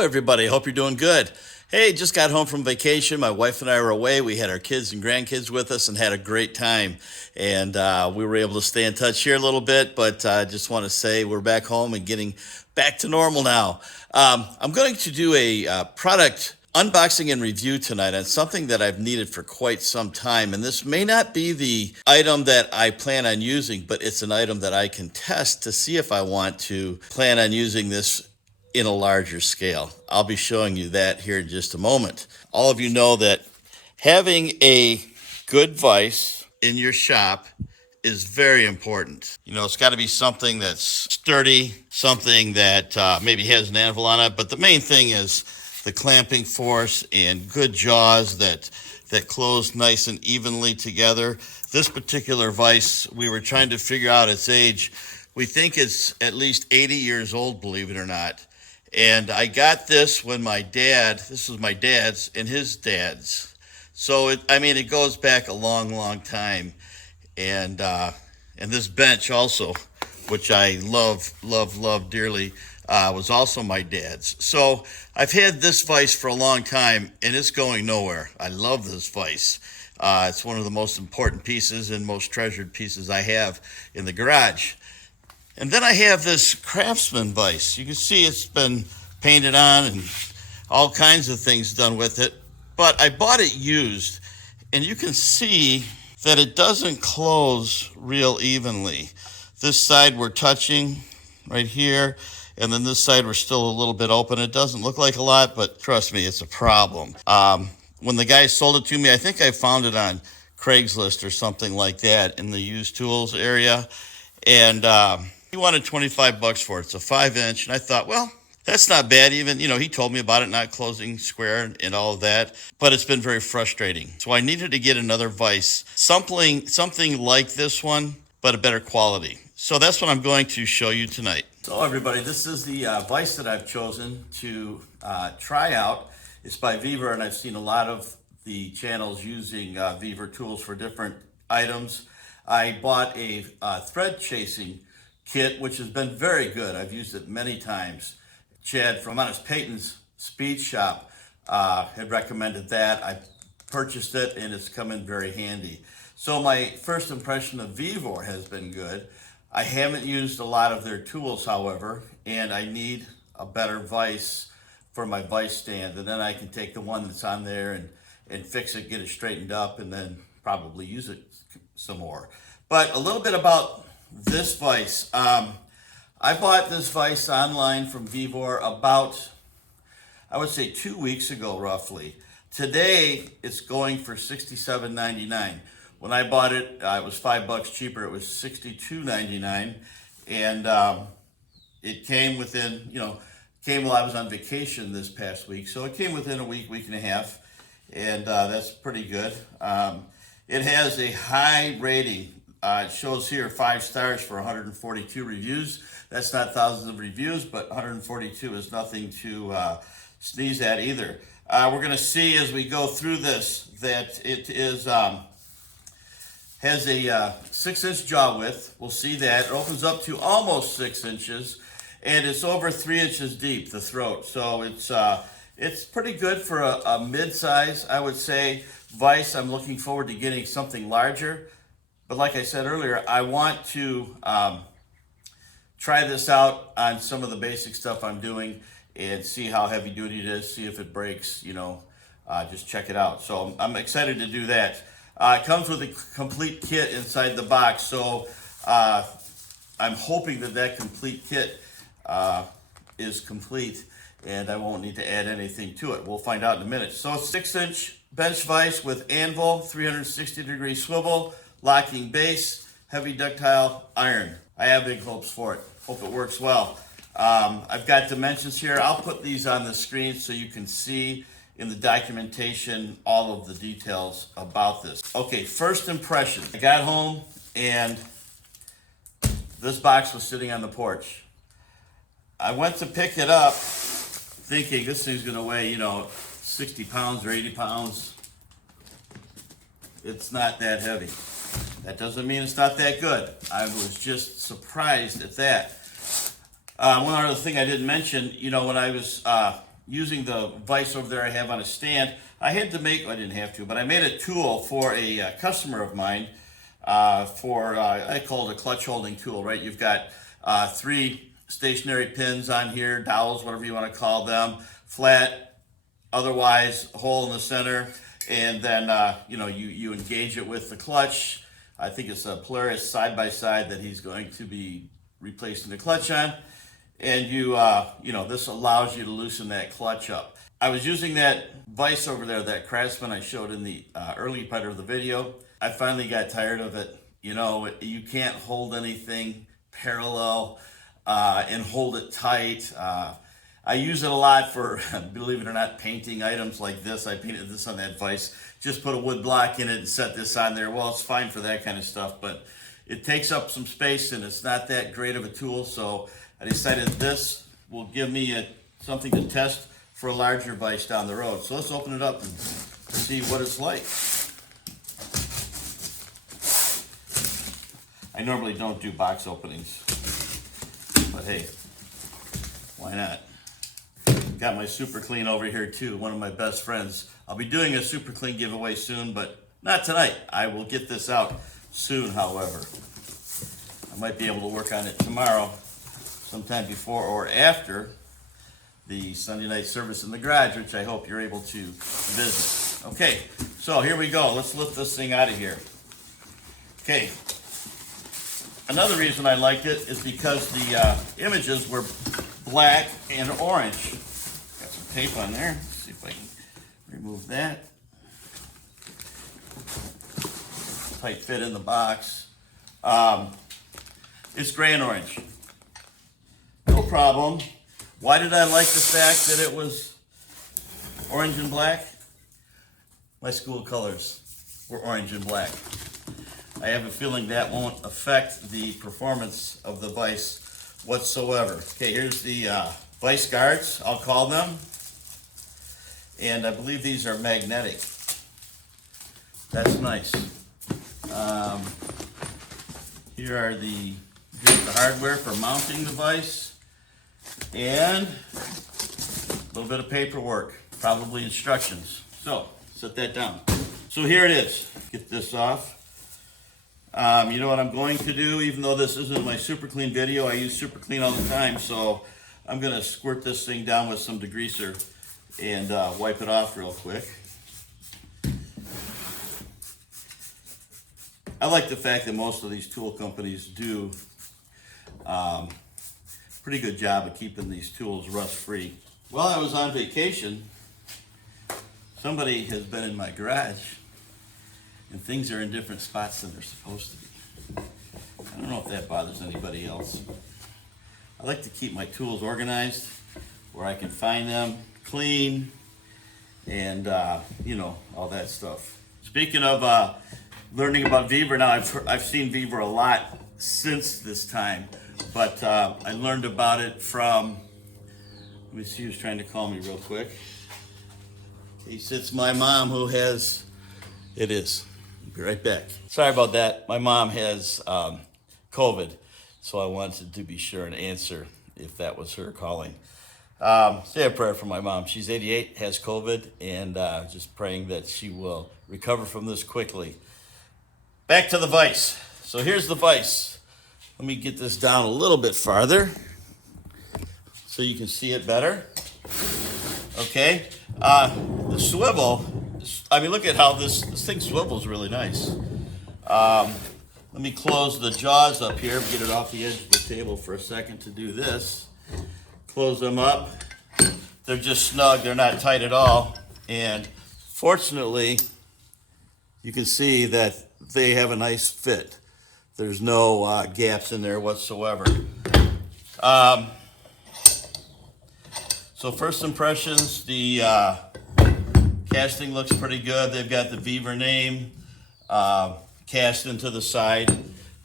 Hello, everybody. Hope you're doing good. Hey, just got home from vacation. My wife and I were away. We had our kids and grandkids with us and had a great time. And we were able to stay in touch here a little bit, but I just want to say we're back home and getting back to normal now. I'm going to do a product unboxing and review tonight on something that I've needed for quite some time. And this may not be the item that I plan on using, but it's an item that I can test to see if I want to plan on using this in a larger scale. I'll be showing you that here in just a moment. All of you know that having a good vise in your shop is very important. You know, it's got to be something that's sturdy, something that maybe has an anvil on it, but the main thing is the clamping force and good jaws that close nice and evenly together. This particular vise, we were trying to figure out its age. We think it's at least 80 years old, believe it or not. And I got this when this was my dad's and his dad's. So, it goes back a long, long time. And this bench also, which I love dearly, was also my dad's. So I've had this vise for a long time, and it's going nowhere. I love this vise. It's one of the most important pieces and most treasured pieces I have in the garage. And then I have this Craftsman vise. You can see it's been painted on and all kinds of things done with it. But I bought it used, and you can see that it doesn't close real evenly. This side we're touching right here, and then this side we're still a little bit open. It doesn't look like a lot, but trust me, it's a problem. When the guy sold it to me, I think I found it on Craigslist or something like that in the used tools area. And he wanted $25 for it. It's a 5-inch. And I thought, well, that's not bad. Even, he told me about it not closing square and all of that. But it's been very frustrating. So I needed to get another vise, something like this one, but a better quality. So that's what I'm going to show you tonight. So everybody, this is the vise that I've chosen to try out. It's by VEVOR, and I've seen a lot of the channels using VEVOR tools for different items. I bought a thread chasing kit, which has been very good. I've used it many times. Chad from Peyton's Speed Shop had recommended that. I purchased it, and it's come in very handy. So my first impression of VEVOR has been good. I haven't used a lot of their tools, however, and I need a better vise for my vise stand, and then I can take the one that's on there and fix it, get it straightened up, and then probably use it some more. But a little bit about this vise. I bought this vise online from VEVOR about, I would say 2 weeks ago, roughly. Today, it's going for $67.99. When I bought it, it was $5 cheaper. It was $62.99. And it came within, came while I was on vacation this past week. So it came within a week and a half. And that's pretty good. It has a high rating. It shows here 5 stars for 142 reviews. That's not thousands of reviews, but 142 is nothing to sneeze at either. We're going to see as we go through this that it has a 6-inch jaw width. We'll see that. It opens up to almost 6 inches, and it's over 3 inches deep, the throat. So it's pretty good for a mid-size, I would say, vise. I'm looking forward to getting something larger. But like I said earlier, I want to try this out on some of the basic stuff I'm doing and see how heavy duty it is, see if it breaks, just check it out. So I'm excited to do that. It comes with a complete kit inside the box, so I'm hoping that complete kit is complete and I won't need to add anything to it. We'll find out in a minute. So it's 6-inch bench vise with Anvil, 360-degree swivel, locking base, heavy ductile iron. I have big hopes for it. Hope it works well. I've got dimensions here. I'll put these on the screen so you can see in the documentation all of the details about this. Okay, first impression. I got home and this box was sitting on the porch. I went to pick it up thinking this thing's gonna weigh, 60 pounds or 80 pounds. It's not that heavy. That doesn't mean it's not that good. I was just surprised at that. One other thing I didn't mention, when I was using the vise over there I have on a stand. I had to make, I didn't have to, but I made a tool for a customer of mine I call it a clutch holding tool, right? You've got 3 stationary pins on here, dowels, whatever you want to call them, flat, otherwise hole in the center, and then you know, you engage it with the clutch. I think it's a Polaris side-by-side that he's going to be replacing the clutch on. And you know, this allows you to loosen that clutch up. I was using that vise over there, that Craftsman I showed in the early part of the video. I finally got tired of it. You know, you can't hold anything parallel and hold it tight. I use it a lot for, believe it or not, painting items like this. I painted this on that vise. Just put a wood block in it and set this on there. Well, it's fine for that kind of stuff, but it takes up some space and it's not that great of a tool. So I decided this will give me something to test for a larger vise down the road. So let's open it up and see what it's like. I normally don't do box openings, but hey, why not? Got my Super Clean over here too, one of my best friends. I'll be doing a Super Clean giveaway soon, but not tonight. I will get this out soon, however. I might be able to work on it tomorrow, sometime before or after the Sunday night service in the garage, which I hope you're able to visit. Okay, so here we go. Let's lift this thing out of here. Okay, another reason I liked it is because the images were black and orange. Got some tape on there. Let's see if I can remove that. Tight fit in the box. It's gray and orange. No problem. Why did I like the fact that it was orange and black? My school colors were orange and black. I have a feeling that won't affect the performance of the vise whatsoever. Okay, here's the vise guards, I'll call them. And I believe these are magnetic. That's nice. Here's the hardware for mounting the vise. And a little bit of paperwork, probably instructions. So, set that down. So here it is. Get this off. You know what I'm going to do, even though this isn't my Super Clean video, I use Super Clean all the time, so I'm going to squirt this thing down with some degreaser and wipe it off real quick. I like the fact that most of these tool companies do pretty good job of keeping these tools rust-free. While I was on vacation, somebody has been in my garage and things are in different spots than they're supposed to be. I don't know if that bothers anybody else. I like to keep my tools organized where I can find them, clean, and you know, all that stuff. Speaking of learning about VEVOR, now I've seen VEVOR a lot since this time, but I learned about it from, let me see who's trying to call me real quick. It's my mom who has, it is. I'll be right back. Sorry about that. My mom has COVID, so I wanted to be sure and answer if that was her calling. Say a prayer for my mom. She's 88, has COVID, and just praying that she will recover from this quickly. Back to the vise. So here's the vise. Let me get this down a little bit farther so you can see it better. Okay. The swivel, I mean, look at how this thing swivels really nice. Let me close the jaws up here, get it off the edge of the table for a second to do this. Close them up. They're just snug, they're not tight at all. And fortunately, you can see that they have a nice fit. There's no gaps in there whatsoever. So first impressions, the casting looks pretty good. They've got the VEVOR name cast into the side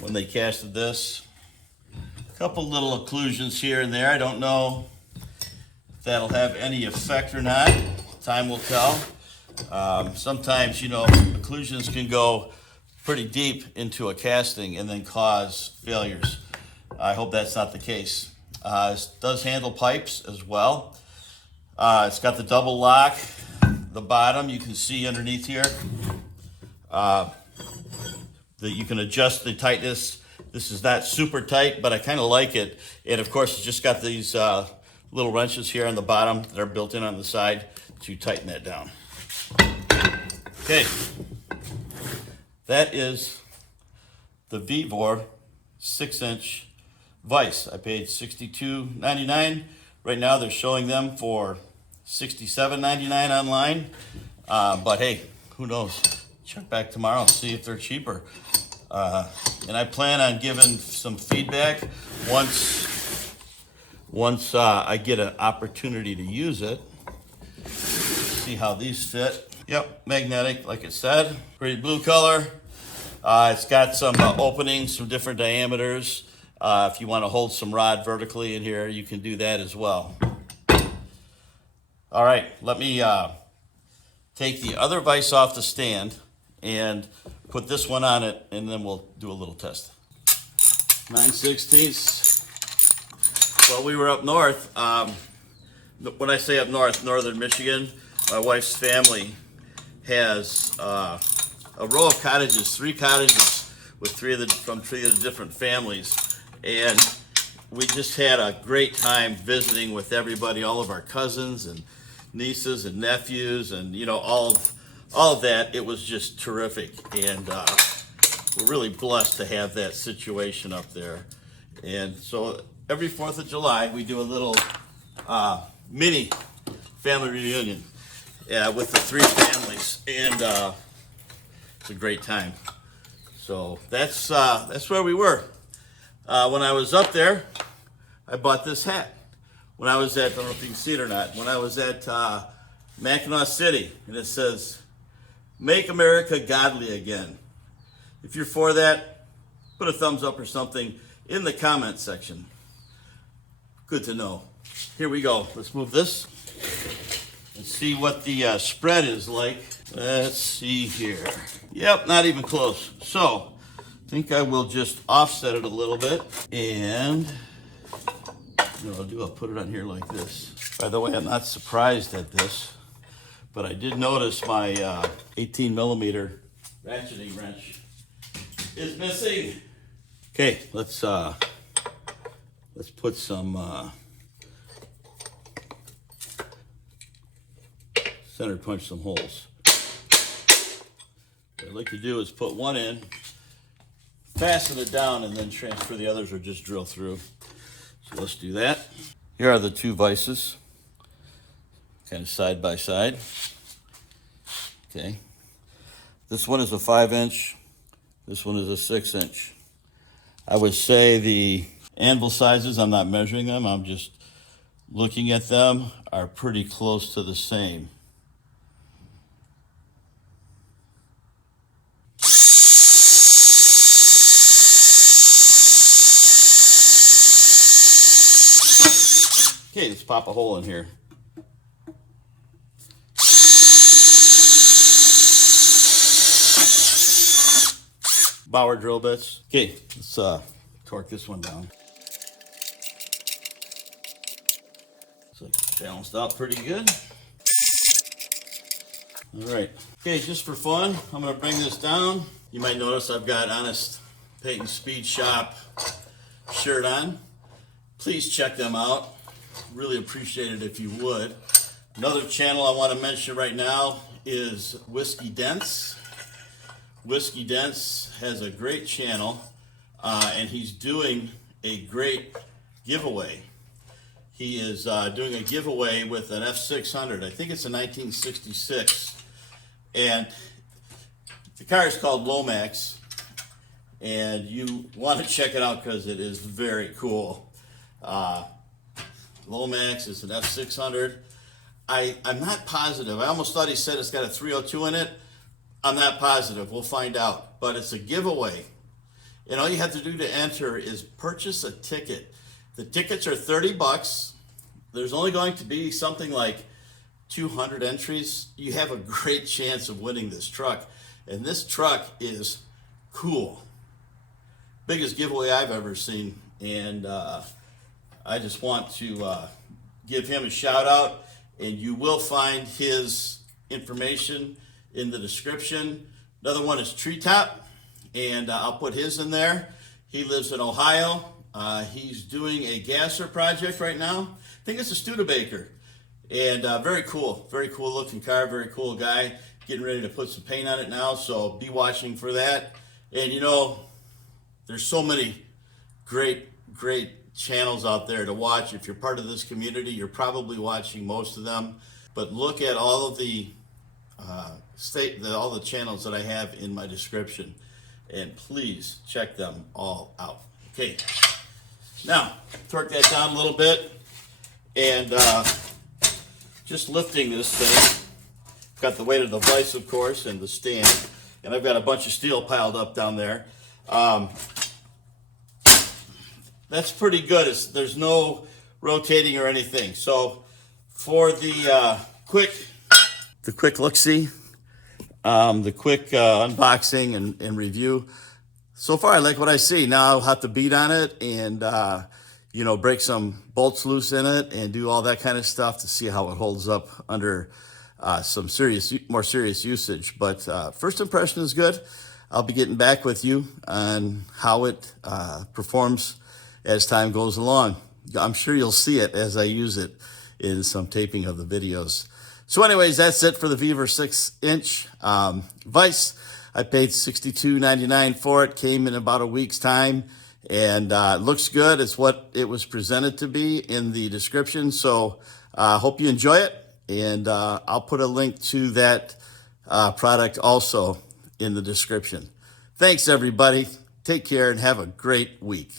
when they casted this. A couple little occlusions here and there. I don't know if that'll have any effect or not. Time will tell. Sometimes, you know, occlusions can go pretty deep into a casting and then cause failures. I hope that's not the case. It does handle pipes as well. It's got the double lock. The bottom you can see underneath here. That you can adjust the tightness. This is not super tight, but I kind of like it. And of course, it's just got these little wrenches here on the bottom that are built in on the side to tighten that down. Okay, that is the VEVOR 6-inch vise. I paid $62.99. Right now they're showing them for $67.99 online. But hey, who knows? Check back tomorrow and see if they're cheaper. And I plan on giving some feedback once I get an opportunity to use it. See how these fit. Yep, magnetic, like it said. Pretty blue color. It's got some openings, some different diameters. If you want to hold some rod vertically in here, you can do that as well. All right, let me take the other vise off the stand and put this one on it, and then we'll do a little test. 9/16. Well, we were up north. When I say up north, northern Michigan, my wife's family has a row of cottages, 3 cottages with from three of the different families. And we just had a great time visiting with everybody, all of our cousins and nieces and nephews, and you know, all of that. It was just terrific, and we're really blessed to have that situation up there. And so every 4th of July, we do a little mini family reunion with the 3 families, and it's a great time. So that's where we were. When I was up there, I bought this hat. When I was at, I don't know if you can see it or not, when I was at Mackinac City, and it says, "Make America Godly Again." If you're for that, put a thumbs up or something in the comment section. Good to know. Here we go. Let's move this and see what the spread is like. Let's see here. Yep, not even close. So I think I will just offset it a little bit, and what I'll do, I'll put it on here like this. By the way, I'm not surprised at this, but I did notice my 18 millimeter ratcheting wrench is missing. Okay, let's put some center punch some holes. What I'd like to do is put one in, fasten it down, and then transfer the others or just drill through. So let's do that. Here are the 2 vices, kind of side by side. Okay. This one is a 5-inch. This one is a 6-inch. I would say the anvil sizes, I'm not measuring them, I'm just looking at them, are pretty close to the same. Okay, let's pop a hole in here. Bauer drill bits. Okay, let's torque this one down. So it's balanced out pretty good. All right. Okay, just for fun, I'm gonna bring this down. You might notice I've got Honest Peyton Speed Shop shirt on. Please check them out. Really appreciate it if you would. Another channel I want to mention right now is Whiskey Dents. Whiskey Dents has a great channel, and he's doing a great giveaway. He is doing a giveaway with an F600. I think it's a 1966. And the car is called Lomax, and you want to check it out because it is very cool. Lomax is an F600. I'm not positive. I almost thought he said it's got a 302 in it. I'm not positive. We'll find out. But it's a giveaway. And all you have to do to enter is purchase a ticket. The tickets are $30. There's only going to be something like 200 entries. You have a great chance of winning this truck. And this truck is cool. Biggest giveaway I've ever seen. And I just want to give him a shout out and you will find his information in the description. Another one is TREETOP, and I'll put his in there. He lives in Ohio. He's doing a gasser project right now. I think it's a Studebaker. And very cool looking car, very cool guy. Getting ready to put some paint on it now, so be watching for that. And you know, there's so many great channels out there to watch. If you're part of this community, you're probably watching most of them. But look at all of the all the channels that I have in my description, and please check them all out. Okay, now torque that down a little bit, and just lifting this thing. Got the weight of the vise, of course, and the stand, and I've got a bunch of steel piled up down there. That's pretty good. There's no rotating or anything. So for the quick look-see, the quick unboxing and review, so far I like what I see. Now I'll have to beat on it and you know, break some bolts loose in it and do all that kind of stuff to see how it holds up under some more serious usage. But first impression is good. I'll be getting back with you on how it performs as time goes along. I'm sure you'll see it as I use it in some taping of the videos. So anyways, that's it for the VEVOR 6-inch vise. I paid $62.99 for it. Came in about a week's time, and it looks good. It's what it was presented to be in the description. So hope you enjoy it, and I'll put a link to that product also in the description. Thanks, everybody. Take care and have a great week.